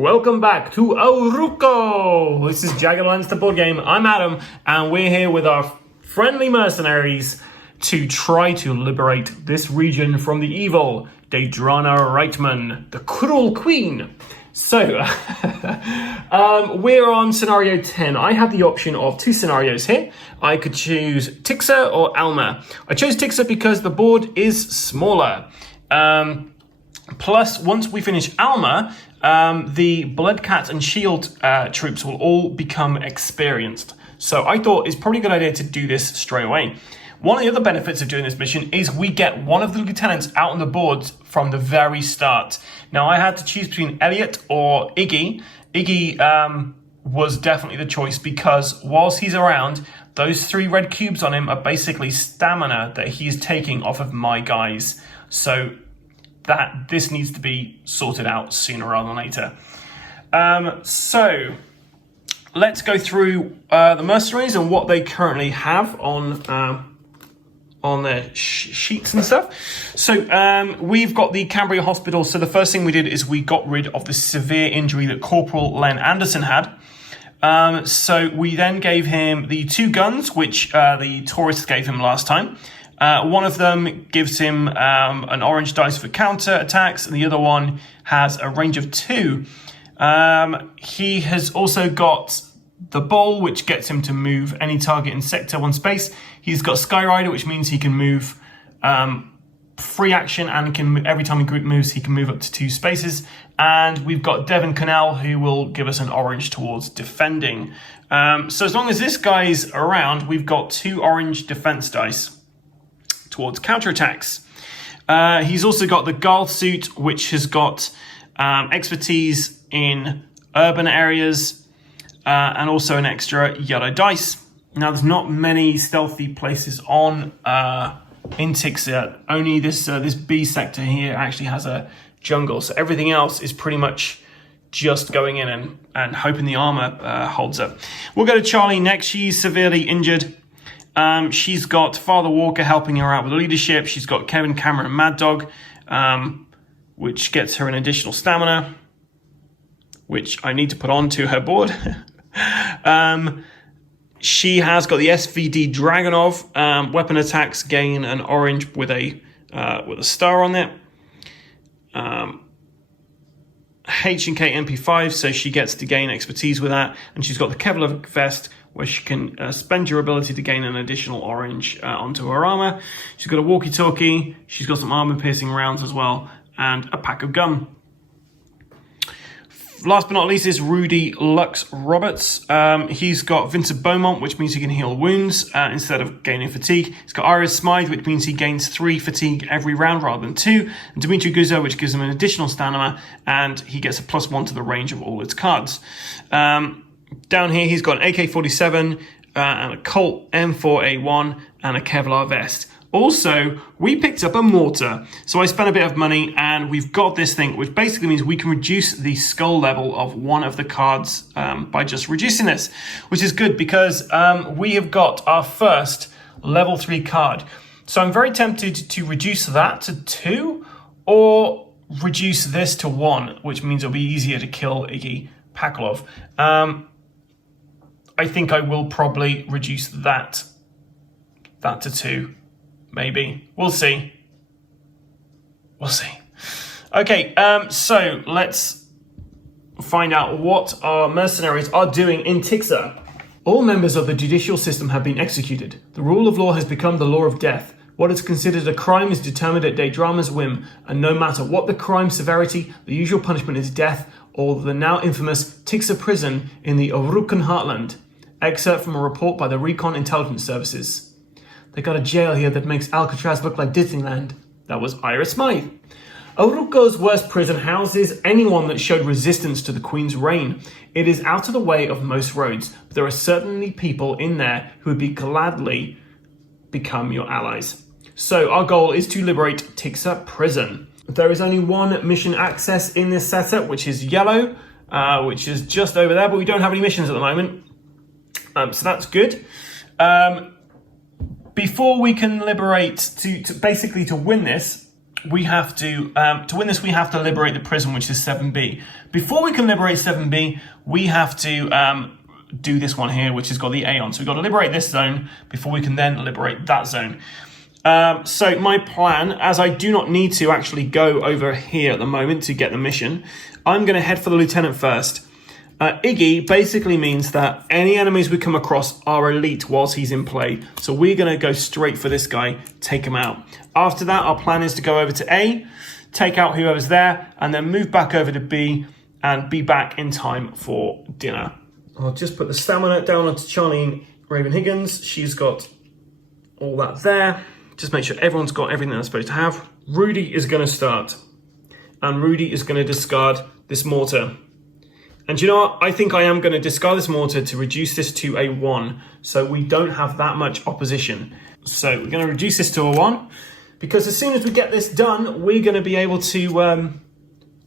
Welcome back to Alruco! This is Jagged, the board game. I'm Adam, and we're here with our friendly mercenaries to try to liberate this region from the evil Deidrana Reitman, the cruel queen. So, we're on scenario 10. I have the option of two scenarios here. I could choose Tixa or Alma. I chose Tixa because the board is smaller. Plus, once we finish Alma, the Blood Cat and Shield troops will all become experienced. So I thought it's probably a good idea to do this straight away. One of the other benefits of doing this mission is we get one of the lieutenants out on the boards from the very start. Now, I had to choose between Elliot or Iggy. Iggy was definitely the choice because whilst he's around, those 3 red cubes on him are basically stamina that he's taking off of my guys. So this needs to be sorted out sooner rather than later. So let's go through the mercenaries and what they currently have on their sheets and stuff. So we've got the Cambria Hospital. So the first thing we did is we got rid of the severe injury that Corporal Len Anderson had. So we then gave him the 2 guns, which the tourists gave him last time. One of them gives him an orange dice for counter attacks, and the other one has a range of 2. He has also got the bowl, which gets him to move any target in sector 1 space. He's got Skyrider, which means he can move free action, and every time he moves, he can move up to 2 spaces. And we've got Devon Canal, who will give us an orange towards defending. So as long as this guy's around, we've got 2 orange defense dice towards counterattacks. He's also got the Garl suit, which has got expertise in urban areas, and also an extra yellow dice. Now, there's not many stealthy places on in Tixa. Only this B sector here actually has a jungle, so everything else is pretty much just going in and hoping the armor holds up. We'll go to Charlene next. She's severely injured. She's got Father Walker helping her out with leadership. She's got Kevin, Cameron, and Mad Dog, which gets her an additional stamina, which I need to put onto her board. She has got the SVD Dragonov. Weapon attacks gain an orange with a star on it. H&K MP5, so she gets to gain expertise with that. And she's got the Kevlar vest, where she can spend your ability to gain an additional orange onto her armor. She's got a walkie-talkie. She's got some armor-piercing rounds as well, and a pack of gum. Last but not least is Rudy Lux Roberts. He's got Vincent Beaumont, which means he can heal wounds instead of gaining fatigue. He's got Iris Smythe, which means he gains 3 fatigue every round rather than 2. And Dimitri Guzzo, which gives him an additional stamina, and he gets a +1 to the range of all its cards. Down here, he's got an AK-47 and a Colt M4A1 and a Kevlar vest. Also, we picked up a mortar. So I spent a bit of money and we've got this thing, which basically means we can reduce the skull level of one of the cards by just reducing this, which is good because we have got our first level 3 card. So I'm very tempted to reduce that to 2 or reduce this to 1, which means it'll be easier to kill Iggy Paklov. I think I will probably reduce that to 2, maybe. We'll see. Okay, so let's find out what our mercenaries are doing in Tixa. All members of the judicial system have been executed. The rule of law has become the law of death. What is considered a crime is determined at Deidrana's whim, and no matter what the crime severity, the usual punishment is death or the now infamous Tixa prison in the Alrucan heartland. Excerpt from a report by the Recon Intelligence Services. They got a jail here that makes Alcatraz look like Disneyland. That was Iris Smythe. Alruco's worst prison houses anyone that showed resistance to the Queen's reign. It is out of the way of most roads, but there are certainly people in there who would be gladly become your allies. So our goal is to liberate Tixa prison. There is only one mission access in this setup, which is yellow, which is just over there, but we don't have any missions at the moment. So that's good. Before we can liberate, to basically to win this, we have to win this, we have to liberate the prison, which is 7B. Before we can liberate 7B, we have to do this one here, which has got the A on. So we've got to liberate this zone before we can then liberate that zone. So my plan, as I do not need to actually go over here at the moment to get the mission, I'm going to head for the lieutenant first. Iggy basically means that any enemies we come across are elite whilst he's in play. So we're going to go straight for this guy, take him out. After that, our plan is to go over to A, take out whoever's there, and then move back over to B and be back in time for dinner. I'll just put the stamina down onto Charlene Raven Higgins. She's got all that there. Just make sure everyone's got everything they're supposed to have. Rudy is going to start. And Rudy is going to discard this mortar. And you know what? I think I am going to discard this mortar to reduce this to a 1. So we don't have that much opposition. So we're going to reduce this to a 1. Because as soon as we get this done, we're going to be able to, we're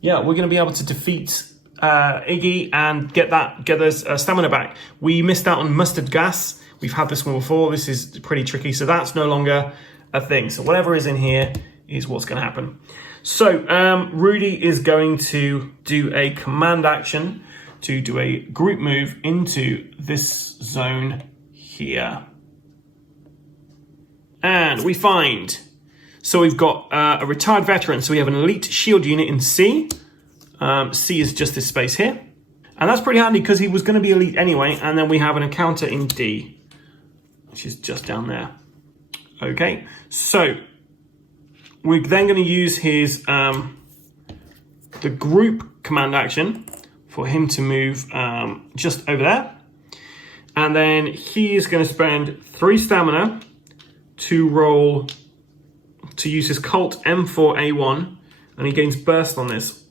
going to be able to defeat Iggy and get those stamina back. We missed out on mustard gas. We've had this one before. This is pretty tricky. So that's no longer a thing. So whatever is in here is what's going to happen. So Rudy is going to do a command action to do a group move into this zone here. And we find, so we've got a retired veteran. So we have an elite shield unit in C. C is just this space here. And that's pretty handy because he was going to be elite anyway. And then we have an encounter in D, which is just down there. Okay, so we're then going to use his the group command action for him to move just over there. And then he is going to spend 3 stamina to roll, to use his Colt M4A1, and he gains burst on this.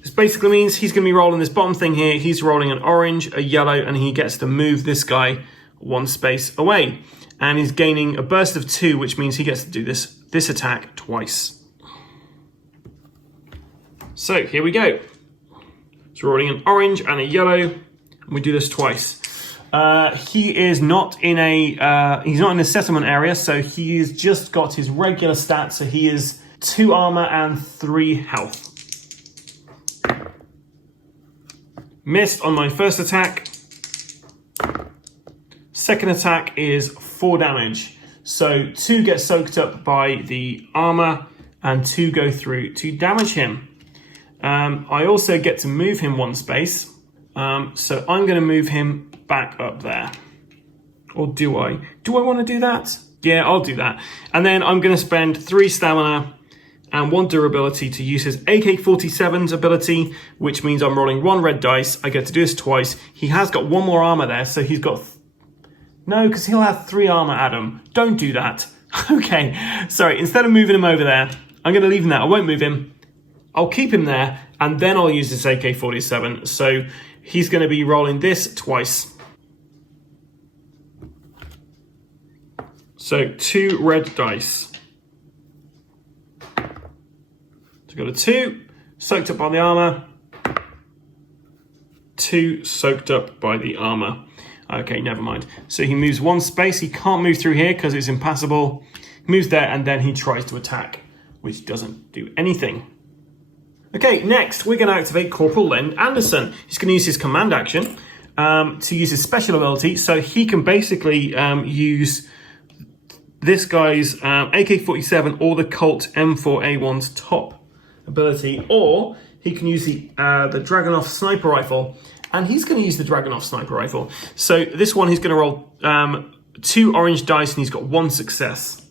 This basically means he's going to be rolling this bottom thing here. He's rolling an orange, a yellow, and he gets to move this guy 1 space away. And he's gaining a burst of 2, which means he gets to do this attack twice. So here we go. So we're rolling an orange and a yellow, and we do this twice. He is not in a settlement area, so he has just got his regular stats. So he is 2 armor and 3 health. Missed on my first attack. Second attack is 4 damage. So 2 get soaked up by the armor and 2 go through to damage him. I also get to move him 1 space. So I'm going to move him back up there. Or do I? Do I want to do that? Yeah, I'll do that. And then I'm going to spend 3 stamina and 1 durability to use his AK-47's ability, which means I'm rolling 1 red dice. I get to do this twice. He has got 1 more armor there, so he's got... No, because he'll have 3 armor, Adam. Don't do that. Okay, sorry. Instead of moving him over there, I'm going to leave him there. I won't move him. I'll keep him there, and then I'll use this AK-47. So he's going to be rolling this twice. So 2 red dice. So got a 2, soaked up by the armor. 2 soaked up by the armor. Okay, never mind. So he moves 1 space. He can't move through here because it's impassable. He moves there, and then he tries to attack, which doesn't do anything. Okay, next we're going to activate Corporal Len Anderson. He's going to use his command action to use his special ability. So he can basically use this guy's AK-47 or the Colt M4A1's top ability, or he can use the Dragunov sniper rifle. And he's going to use the Dragunov sniper rifle. So this one, he's going to roll 2 orange dice, and he's got 1 success.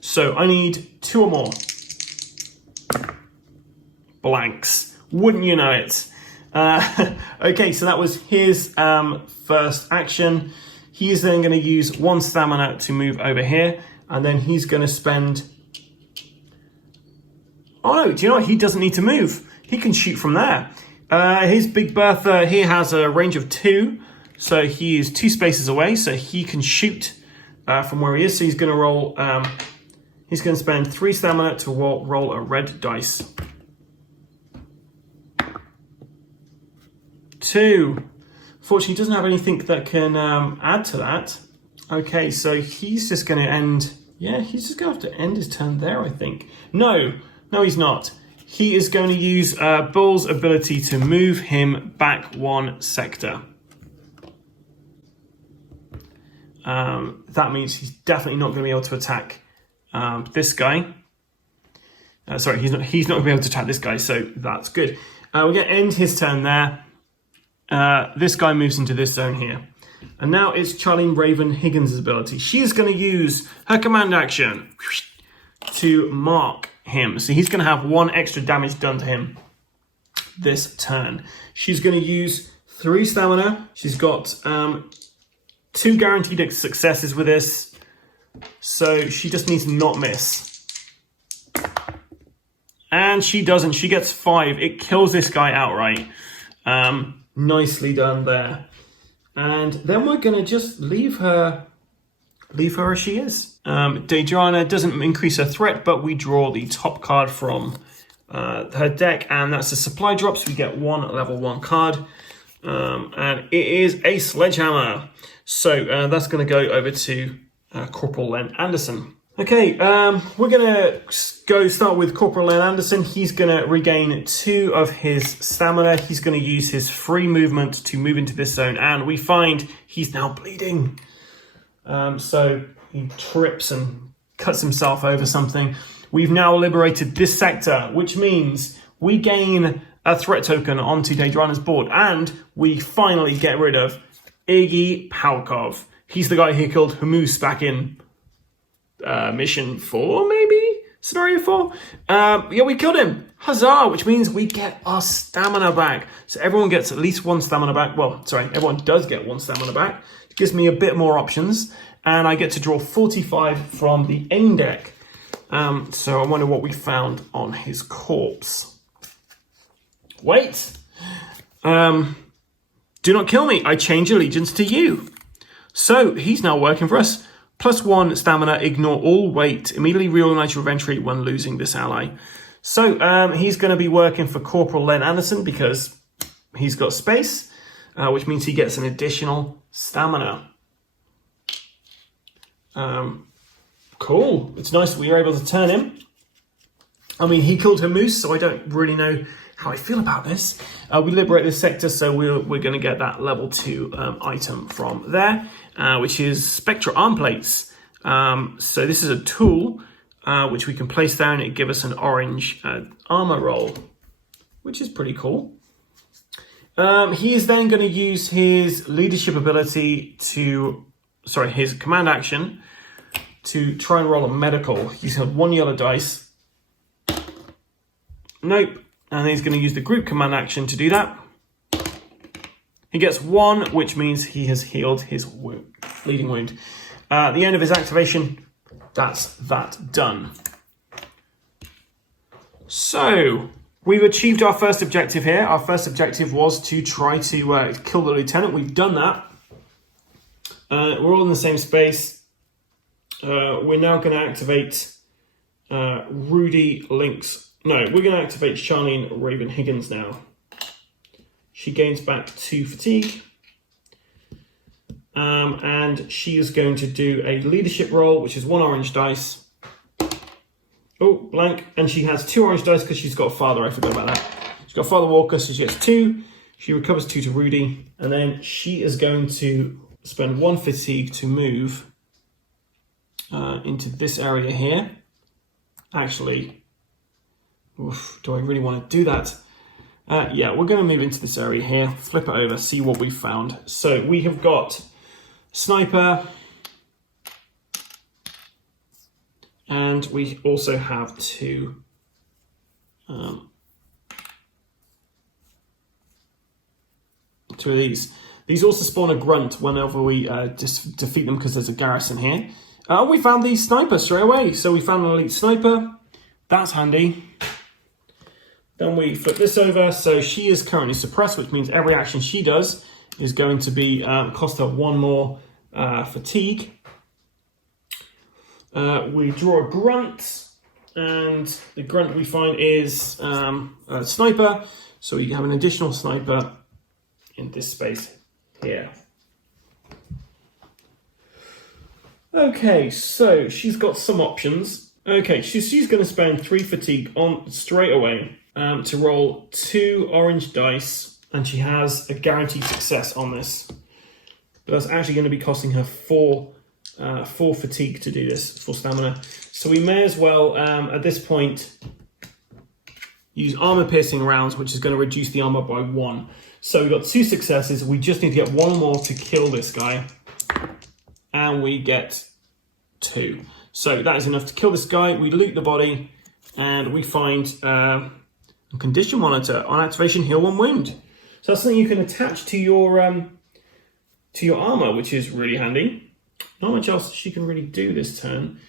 So I need 2 or more blanks. Wouldn't you know it? Okay, so that was his first action. He is then going to use 1 stamina to move over here, and then he's going to spend... Oh no, do you know what? He doesn't need to move. He can shoot from there. His Big Bertha here has a range of 2, so he is 2 spaces away, so he can shoot from where he is. So he's going to roll... he's going to spend 3 stamina to roll a red dice. 2. Fortunately, he doesn't have anything that can add to that. Okay, so he's just going to end... Yeah, he's just going to have to end his turn there, I think. No, he's not. He is going to use Bull's ability to move him back 1 sector. That means he's definitely not going to be able to attack this guy. Sorry, he's not going to be able to attack this guy, so that's good. We're going to end his turn there. This guy moves into this zone here. And now it's Charlene Raven Higgins' ability. She's going to use her command action to mark him. So he's going to have 1 extra damage done to him this turn. She's going to use 3 stamina. She's got 2 guaranteed successes with this. So she just needs to not miss. And she doesn't. She gets 5. It kills this guy outright. Nicely done there. And then we're going to just leave her as she is. Deidrana doesn't increase her threat, but we draw the top card from her deck, and that's a supply drop, so we get 1 level 1 card. And it is a sledgehammer. So that's going to go over to Corporal Len Anderson. Okay, we're going to start with Corporal Len Anderson. He's going to regain 2 of his stamina. He's going to use his free movement to move into this zone, and we find he's now bleeding. So he trips and cuts himself over something. We've now liberated this sector, which means we gain a threat token onto Deidrana's board, and we finally get rid of Iggy Palkov. He's the guy who killed Humus back in mission 4, maybe? Scenario 4? Yeah, we killed him. Huzzah! Which means we get our stamina back. So everyone gets at least 1 stamina back. Well, sorry, everyone does get 1 stamina back. It gives me a bit more options. And I get to draw 45 from the aim deck. So I wonder what we found on his corpse. Wait! Do not kill me. I change allegiance to you. So he's now working for us. +1 stamina, ignore all weight. Immediately reorganize your inventory when losing this ally. So he's going to be working for Corporal Len Anderson because he's got space, which means he gets an additional stamina. Cool. It's nice that we were able to turn him. I mean, he killed Humus, so I don't really know how I feel about this. We liberate this sector, so we're going to get that level 2 item from there, which is Spectra arm plates. So this is a tool which we can place down. It gives us an orange armor roll, which is pretty cool. He is then going to use his leadership ability his command action to try and roll a medical. He's got 1 yellow dice. Nope. And he's going to use the group command action to do that. He gets 1, which means he has healed his bleeding wound. At the end of his activation, that's that done. So, we've achieved our first objective here. Our first objective was to try to kill the lieutenant. We've done that. We're all in the same space. We're now going to activate Rudy Lux. No, we're going to activate Charlene Raven Higgins now. She gains back 2 fatigue. And she is going to do a leadership roll, which is 1 orange dice. Oh, blank. And she has 2 orange dice because she's got a father. I forgot about that. She's got Father Walker, so she gets 2. She recovers 2 to Rudy. And then she is going to spend 1 fatigue to move into this area here. Actually, do I really want to do that? Yeah, we're going to move into this area here, flip it over, see what we found. So we have got sniper, and we also have 2 of these. These also spawn a grunt whenever we just defeat them because there's a garrison here. We found the sniper straight away. So we found an elite sniper. That's handy. Then we flip this over. So she is currently suppressed, which means every action she does is going to be cost her 1 more fatigue. We draw a grunt, and the grunt we find is a sniper. So you have an additional sniper in this space here. Okay, so she's got some options. Okay, she's going to spend 3 fatigue on straight away to roll 2 orange dice, and she has a guaranteed success on this. But that's actually going to be costing her 4 fatigue to do this, 4 stamina. So we may as well, at this point, use armor piercing rounds, which is going to reduce the armor by 1. So we've got 2 successes. We just need to get 1 more to kill this guy. And we get 2. So that is enough to kill this guy. We loot the body, and we find a condition monitor. On activation, heal 1 wound. So that's something you can attach to your armor, which is really handy. Not much else she can really do this turn.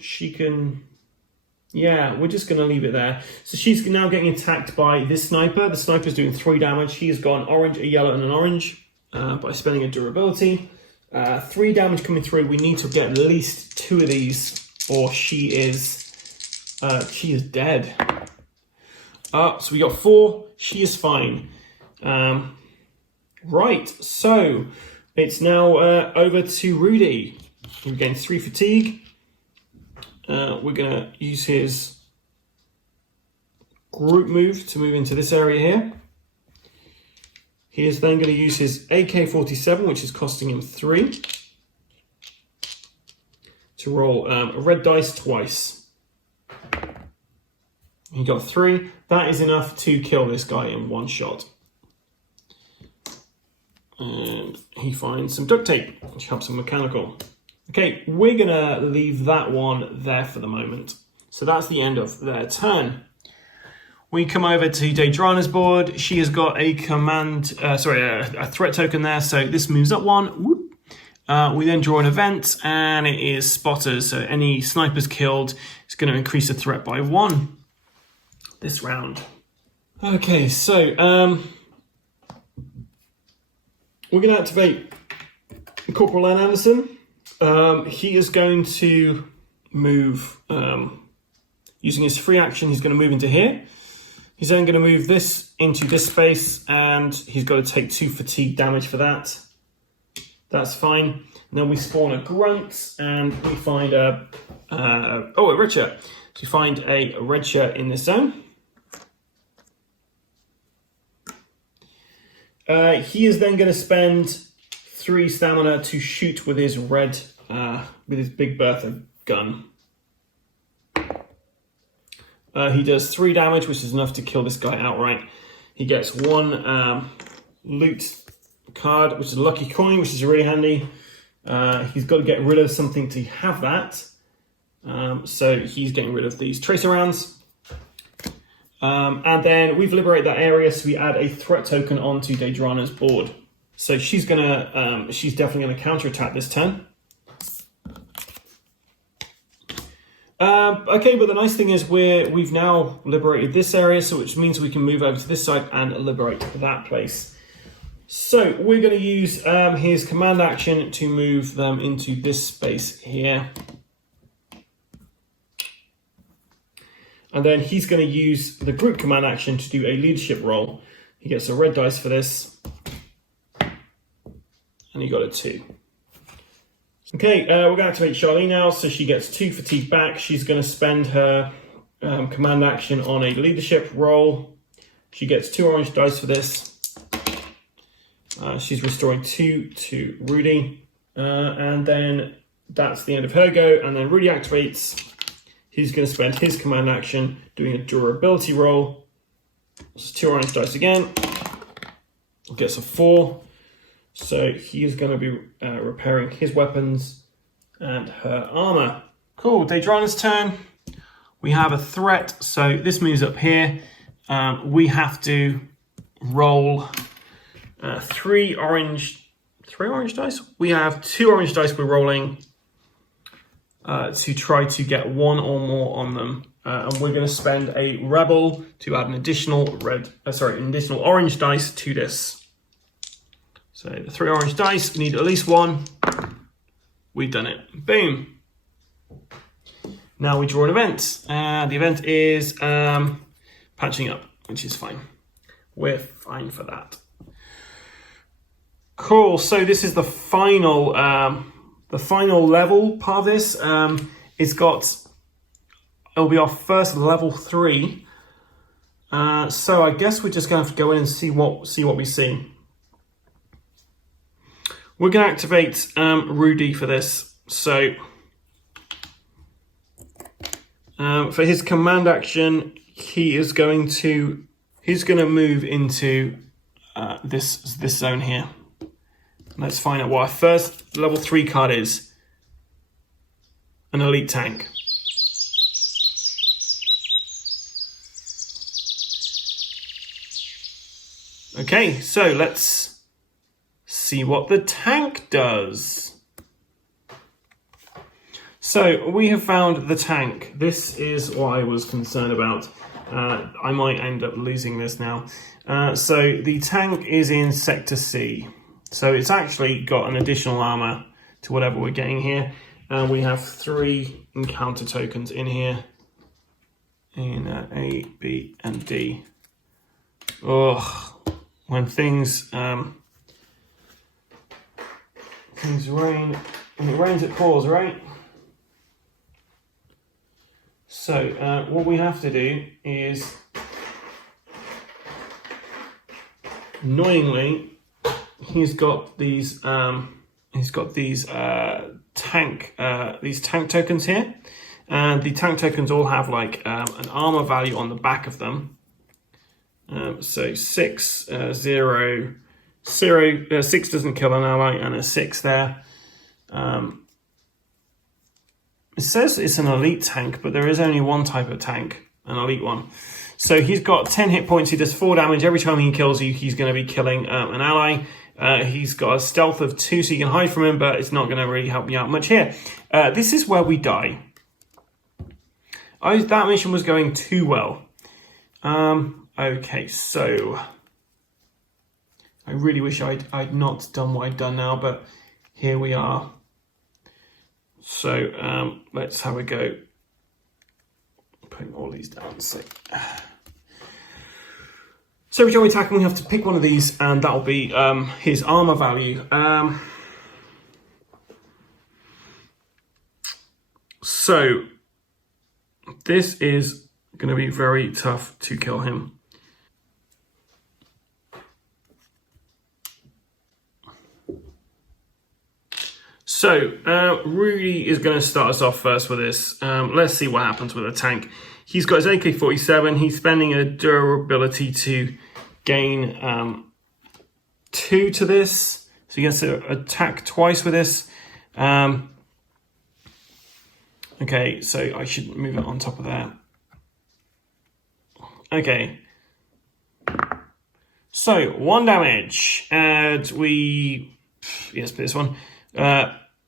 She can... Yeah, we're just going to leave it there. So she's now getting attacked by this sniper. The sniper's doing 3 damage. She has got an orange, a yellow, and an orange by spending a durability. 3 damage coming through. We need to get at least 2 of these, or she is dead. So we got 4. She is fine. Right, so it's now over to Rudy. We're getting 3 fatigue. We're going to use his group move to move into this area here. He is then going to use his AK-47, which is costing him 3, to roll a red dice twice. He got 3. That is enough to kill this guy in 1 shot. And he finds some duct tape, which helps him mechanical. Okay, we're going to leave that one there for the moment. So that's the end of their turn. We come over to Daedrana's board. She has got a a threat token there. So this moves up 1. Whoop. We then draw an event, and it is spotters. So any snipers killed is going to increase the threat by 1 this round. Okay, so we're going to activate Corporal Len Anderson. He is going to move, using his free action, he's going to move into here. He's then going to move this into this space, and he's got to take 2 fatigue damage for that. That's fine. And then we spawn a grunt, and we find a red shirt. So we find a red shirt in this zone. He is then going to spend 3 stamina to shoot with his red, with his Big Bertha gun. He does 3 damage, which is enough to kill this guy outright. He gets 1 loot card, which is a lucky coin, which is really handy. He's got to get rid of something to have that. So he's getting rid of these tracer rounds. And then we've liberated that area, so we add a threat token onto Daedrana's board. So she's definitely gonna counterattack this turn. Okay, but the nice thing is we've now liberated this area, so which means we can move over to this side and liberate that place. So we're going to use his command action to move them into this space here. And then he's going to use the group command action to do a leadership roll. He gets a red dice for this. And he got a 2. Okay, we're going to activate Charlene now, so she gets 2 fatigue back. She's going to spend her command action on a leadership roll. She gets 2 orange dice for this. She's restoring 2 to Rudy. And then that's the end of her go. And then Rudy activates. He's going to spend his command action doing a durability roll. It's 2 orange dice again. Gets a 4. So he is going to be repairing his weapons and her armor. Cool, Daedrana's turn. We have a threat, so this moves up here. We have to roll 3 orange dice. We have 2 orange dice we're rolling to try to get 1 or more on them. And we're going to spend a rebel to add an additional orange dice to this. So the 3 orange dice, we need at least 1. We've done it. Boom. Now we draw an event. The event is patching up, which is fine. We're fine for that. Cool. So this is the final the final level part of this. It'll be our first level 3. So I guess we're just going to have to go in and see what we see. We're going to activate Rudy for this. So for his command action, he's going to move into this zone here. Let's find out what our first level 3 card is. An elite tank. Okay, so let's see what the tank does. So we have found the tank. This is what I was concerned about. I might end up losing this now. So the tank is in Sector C. So it's actually got an additional armor to whatever we're getting here. We have 3 encounter tokens in here. In A, B, and D. Ugh. When things rain, when it rains it pours, right? So what we have to do is, annoyingly, he's got these tank tokens here, and the tank tokens all have like an armor value on the back of them. So 6, 0, 0, 6 doesn't kill an ally, and a 6 there. It says it's an elite tank, but there is only one type of tank, an elite one. So he's got 10 hit points, he does 4 damage. Every time he kills you, he's going to be killing an ally. He's got a stealth of 2, so you can hide from him, but it's not going to really help you out much here. This is where we die. That mission was going too well. Okay, so I really wish I'd not done what I've done now, but here we are. So let's have a go. Putting all these down. So every time we attack him, we have to pick one of these, and that'll be his armor value. So this is going to be very tough to kill him. So, Rudy is going to start us off first with this. Let's see what happens with a tank. He's got his AK-47. He's spending a durability to gain 2 to this. So he gets to attack twice with this. Okay, so I should move it on top of that. Okay. So, 1 damage. And let's put this one.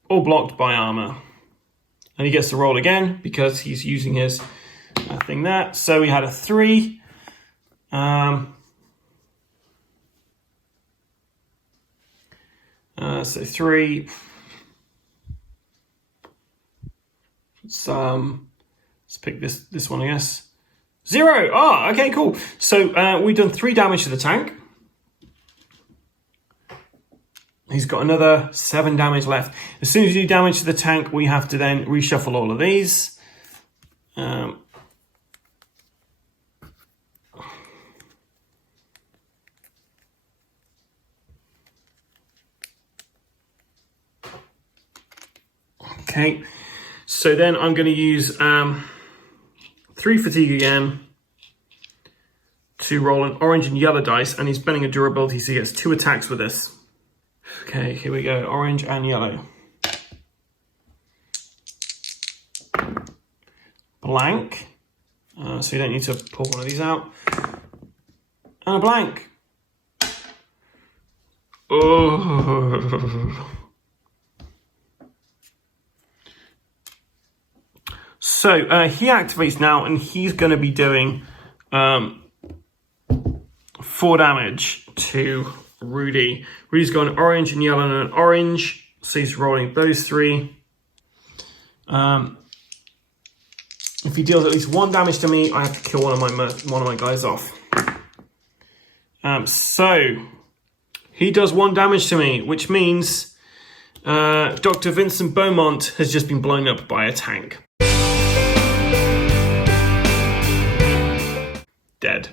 All blocked by armor. And he gets to roll again because he's using his thing there. So we had a 3. So 3. Let's pick this one, I guess. 0! Oh, okay, cool. So we've done 3 damage to the tank. He's got another 7 damage left. As soon as you do damage to the tank, we have to then reshuffle all of these. Okay, so then I'm going to use 3 fatigue again to roll an orange and yellow dice, and he's spending a durability, so he gets 2 attacks with this. Okay, here we go, orange and yellow. Blank, so you don't need to pull one of these out. And a blank. Oh. So he activates now, and he's going to be doing 4 damage to Rudy. Rudy's got an orange and yellow and an orange, so he's rolling those 3. If he deals at least 1 damage to me, I have to kill one of my guys off. So he does 1 damage to me, which means Dr. Vincent Beaumont has just been blown up by a tank. Dead.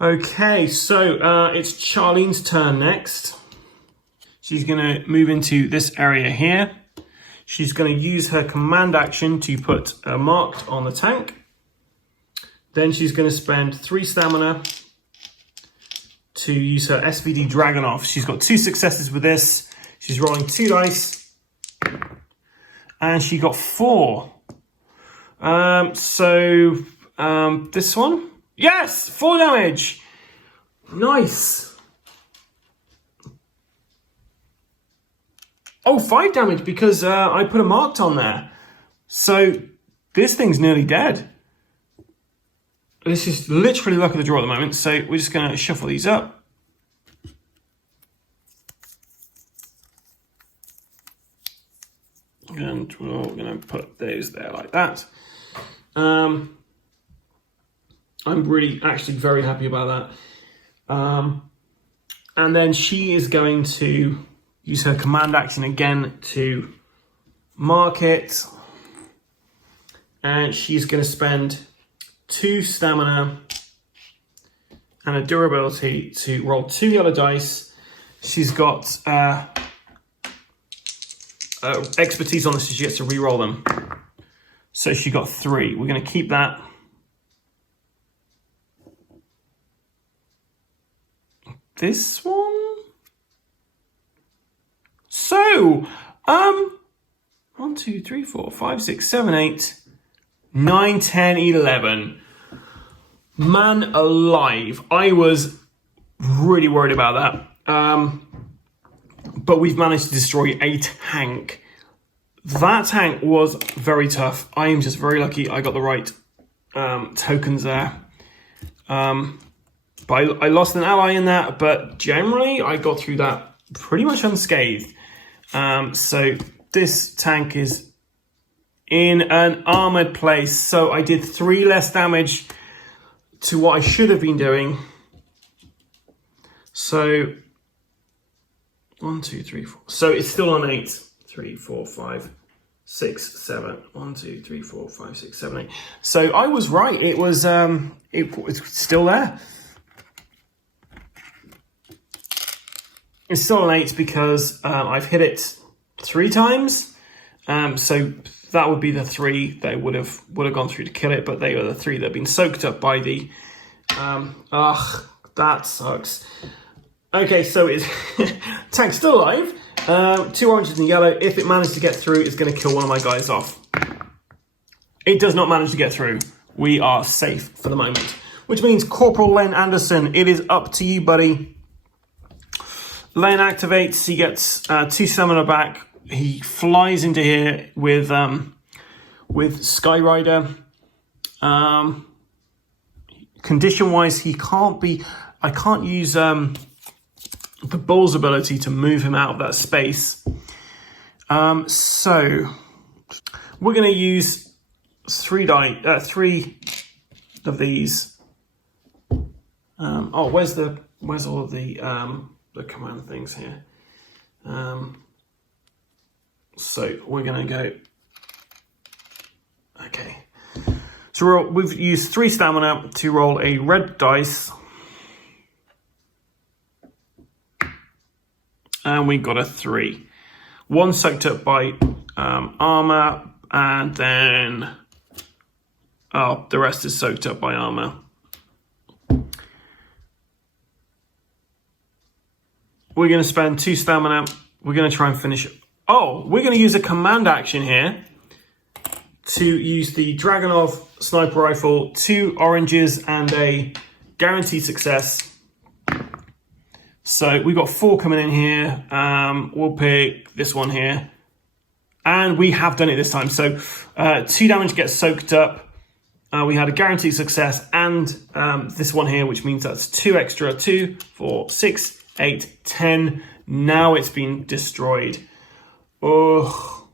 Okay, so it's Charlene's turn next. She's going to move into this area here. She's going to use her command action to put a marked on the tank. Then she's going to spend 3 stamina to use her SVD Dragunov. She's got 2 successes with this. She's rolling 2 dice. And she got 4. This one? Yes! 4 damage! Nice! Oh, 5 damage because I put a marked on there. So this thing's nearly dead. This is literally luck of the draw at the moment. So we're just going to shuffle these up. And we're going to put those there like that. I'm really actually very happy about that. And then she is going to use her command action again to mark it. And she's going to spend 2 stamina and a durability to roll 2 yellow dice. She's got expertise on this, so she gets to re-roll them. So she got 3. We're going to keep that. This one? So, 1, 2, 3, 4, 5, 6, 7, 8, 9, 10, 11. Man alive. I was really worried about that. But we've managed to destroy a tank. That tank was very tough. I am just very lucky I got the right tokens there. But I lost an ally in that, but generally I got through that pretty much unscathed. So this tank is in an armored place. So I did 3 less damage to what I should have been doing. So 1, 2, 3, 4. So it's still on 8. 3, 4, 5, 6, 7. 1, 2, 3, 4, 5, 6, 7, 8. So I was right. It was it's still there. It's still an 8 because I've hit it 3 times. So that would be the 3 that would have gone through to kill it, but they are the 3 that have been soaked up by the that sucks. Okay, so it's tank's still alive. 2 oranges and yellow. If it managed to get through, it's going to kill one of my guys off. It does not manage to get through. We are safe for the moment. Which means Corporal Len Anderson, it is up to you, buddy. Len activates, he gets 2 stamina back. He flies into here with Skyrider. Condition-wise, I can't use the bull's ability to move him out of that space. So we're going to use 3 of these. Where's all of the command things here? So we're going to go. Okay. So we've used 3 stamina to roll a red dice. And we got a 3. 1 soaked up by armor, and then the rest is soaked up by armor. We're going to spend 2 stamina. We're going to try and finish it. Oh, we're going to use a command action here to use the Dragunov sniper rifle, 2 oranges and a guaranteed success. So we've got 4 coming in here. We'll pick this one here. And we have done it this time. So 2 damage gets soaked up. We had a guaranteed success and this one here, which means that's 2 extra. 2, 4, 6, 8, 10. Now it's been destroyed. Oh.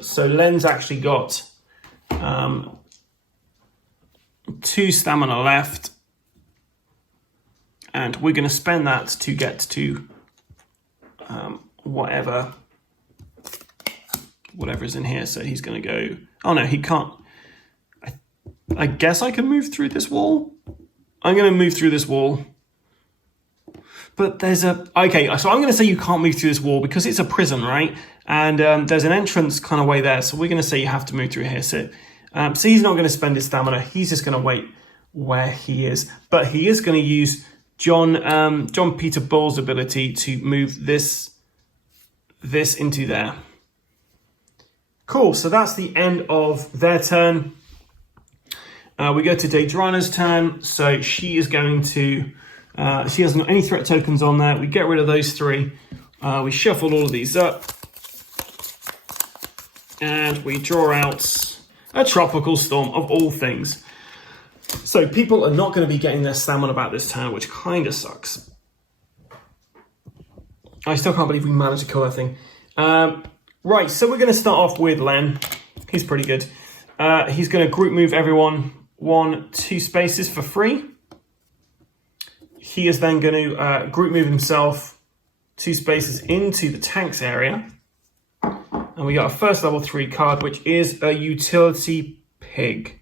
So Len's actually got 2 stamina left. And we're going to spend that to get to whatever's in here. So he's going to go... Oh, no, he can't. I guess I can move through this wall. I'm going to move through this wall. But there's a... Okay, so I'm going to say you can't move through this wall because it's a prison, right? And there's an entrance kind of way there. So we're going to say you have to move through here. So he's not going to spend his stamina. He's just going to wait where he is. But he is going to use John Peter Bull's ability to move this into there. Cool, so that's the end of their turn. We go to Daedrana's turn. So she is going to... she hasn't got any threat tokens on there. We get rid of those three. We shuffle all of these up. And we draw out a tropical storm of all things. So people are not going to be getting their stamina back this turn, which kind of sucks. I still can't believe we managed to kill that thing. Right, so we're going to start off with Len. He's pretty good. He's going to group move everyone 1-2 spaces for free. He is then going to group move himself 2 spaces into the tanks area. And we got a first level 3 card, which is a utility pig.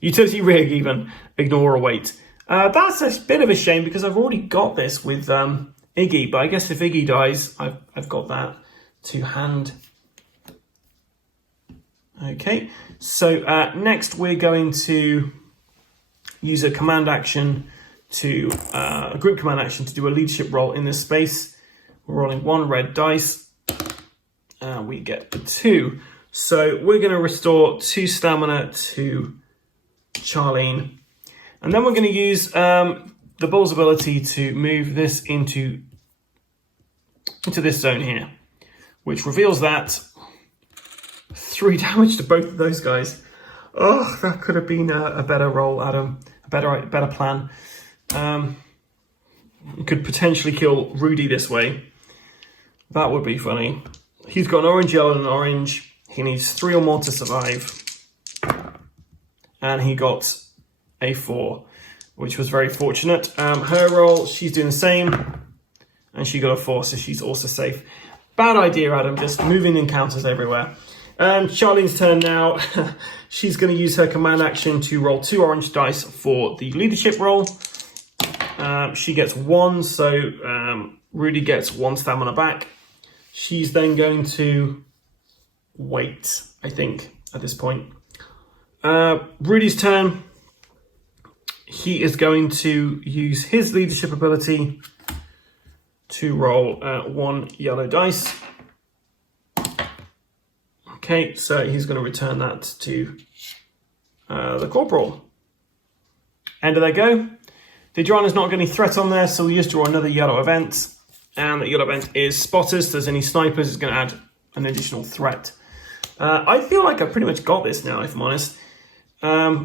Utility rig even. Ignore or wait. That's a bit of a shame because I've already got this with Iggy. But I guess if Iggy dies, I've got that to hand. Okay, so next we're going to use a command action to a group command action to do a leadership role in this space. We're rolling 1 red dice. We get a 2. So we're going to restore 2 stamina to Charlene. And then we're going to use the Bull's ability to move this into this zone here, which reveals that 3 damage to both of those guys. Oh, that could have been a better roll, Adam. A better plan. Could potentially kill Rudy this way. That would be funny. He's got an orange, yellow, and an orange. He needs 3 or more to survive. And he got a 4, which was very fortunate. Her roll, she's doing the same. And she got a 4, so she's also safe. Bad idea, Adam, just moving encounters everywhere. Charlene's turn now. She's going to use her command action to roll 2 orange dice for the leadership roll. She gets 1, so Rudy gets 1 stamina back. She's then going to wait, I think, at this point. Rudy's turn. He is going to use his leadership ability to roll 1 yellow dice. Okay, so he's going to return that to the corporal. And there they go. Daedrana's not got any threat on there, so we just draw another yellow event. And the yellow event is spotters. If there's any snipers, it's going to add an additional threat. I feel like I pretty much got this now, if I'm honest.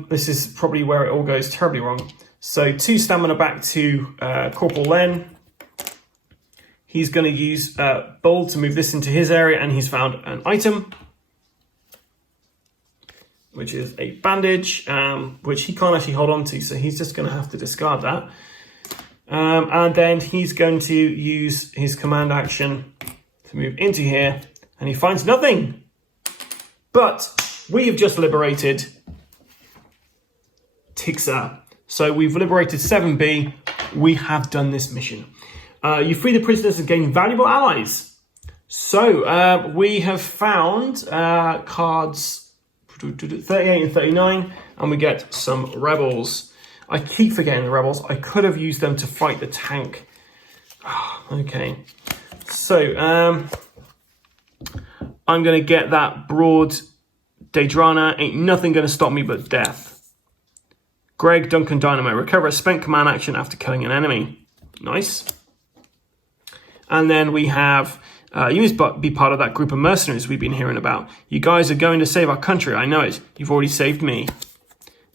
This is probably where it all goes terribly wrong. So 2 stamina back to Corporal Len. He's going to use Bull to move this into his area, and he's found an item, which is a bandage, which he can't actually hold on to, so he's just going to have to discard that. And then he's going to use his command action to move into here, and he finds nothing. But we have just liberated Tixa. So we've liberated 7B. We have done this mission. You free the prisoners and gain valuable allies. So we have found cards 38 and 39, and we get some rebels. I keep forgetting the rebels. I could have used them to fight the tank. Okay. So I'm going to get that broad Daedrana. Ain't nothing going to stop me but death. Greg, Duncan, Dynamo. Recover a spent command action after killing an enemy. Nice. And then we have, you must be part of that group of mercenaries we've been hearing about. You guys are going to save our country. I know it. You've already saved me.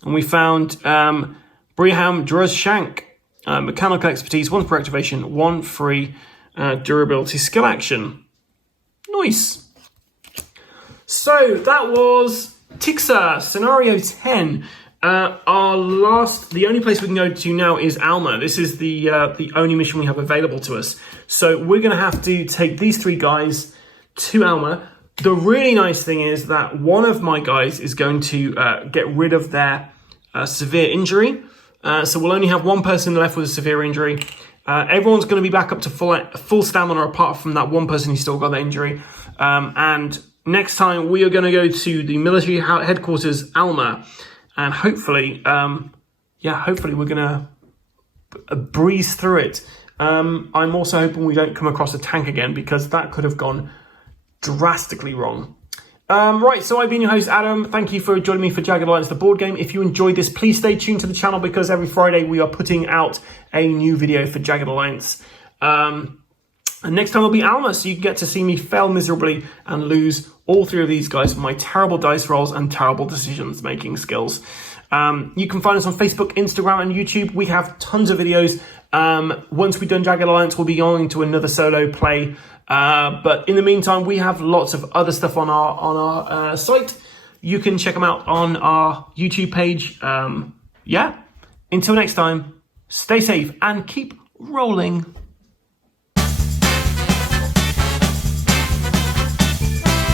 And we found Briham Druzshank. Mechanical expertise, 1 per activation, 1 free durability skill action. Nice. So that was Tixa, scenario 10. The only place we can go to now is Alma. This is the only mission we have available to us. So we're going to have to take these 3 guys to Alma. The really nice thing is that one of my guys is going to get rid of their severe injury. So we'll only have one person left with a severe injury. Everyone's going to be back up to full stamina apart from that one person who still got the injury. And next time we are going to go to the military headquarters, Alma. And hopefully, hopefully we're going to breeze through it. I'm also hoping we don't come across a tank again, because that could have gone drastically wrong. Right, so I've been your host, Adam. Thank you for joining me for Jagged Alliance, the board game. If you enjoyed this, please stay tuned to the channel, because every Friday we are putting out a new video for Jagged Alliance. And next time will be Alma, so you get to see me fail miserably and lose all 3 of these guys for my terrible dice rolls and terrible decisions-making skills. You can find us on Facebook, Instagram, and YouTube. We have tons of videos. Once we've done Jagged Alliance, we'll be going to another solo play. But in the meantime, we have lots of other stuff on our site. You can check them out on our YouTube page. Until next time, stay safe and keep rolling.